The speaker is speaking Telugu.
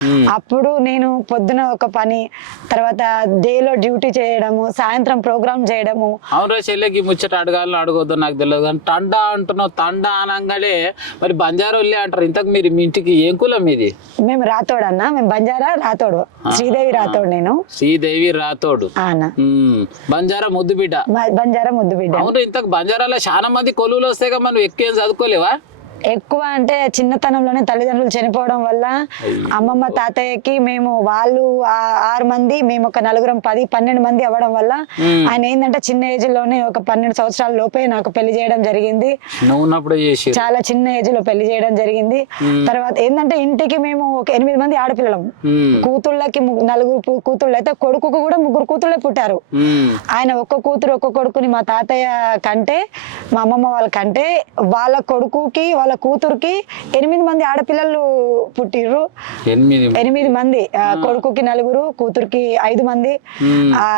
మ్మ్. అప్పుడు నేను పొద్దున ఒక పని తర్వాత డేలో డ్యూటీ చేయడము సాయంత్రం ప్రోగ్రామ్ చేయడము. అవును చెల్లెకి ముచ్చట అడగాలని అడగొద్దు నాకు తెలియదు. కానీ తండా అంటున్నావు తండా అనగానే మరి బంజారోళ్ళే అంటారు. ఇంతకు మీరు మీ ఇంటికి ఏం కులం మీది మేము రాతోడు అన్న మేము బంజారా రాతోడు. శ్రీదేవి రాతోడు నేను. శ్రీదేవి రాతోడు. ఉమ్, బంజారా ముద్దు బిడ్డ? బంజారా ముద్దు బిడ్డ. అవును ఇంతకు బంజారాలో చాలా మంది కొలువులు వస్తాయి కదా మనం ఎక్కువ చదువుకోలేవా? ఎక్కువ అంటే చిన్నతనంలోనే తల్లిదండ్రులు చనిపోవడం వల్ల అమ్మమ్మ తాతయ్యకి మేము వాళ్ళు ఆరు మంది మేము ఒక నలుగురం పది పన్నెండు మంది అవ్వడం వల్ల ఆయన ఏంటంటే చిన్న ఏజ్లోనే ఒక పన్నెండు సంవత్సరాల లోపే నాకు పెళ్ళి చేయడం జరిగింది. చాలా చిన్న ఏజ్లో పెళ్ళి చేయడం జరిగింది. తర్వాత ఏంటంటే ఇంటికి మేము ఒక ఎనిమిది మంది ఆడపిల్లలం. కూతుళ్ళకి నలుగురు కూతుళ్ళు అయితే కొడుకుకు కూడా ముగ్గురు కూతుళ్ళే పుట్టారు. ఆయన ఒక్క కూతురు ఒక్క కొడుకుని మా తాతయ్య కంటే మా అమ్మమ్మ వాళ్ళ కంటే వాళ్ళ కొడుకుకి వాళ్ళ కూతురుకి ఎనిమిది మంది ఆడపిల్లలు పుట్టిర్రు. ఎనిమిది ఎనిమిది మంది కొడుకుకి నలుగురు కూతురుకి ఐదు మంది.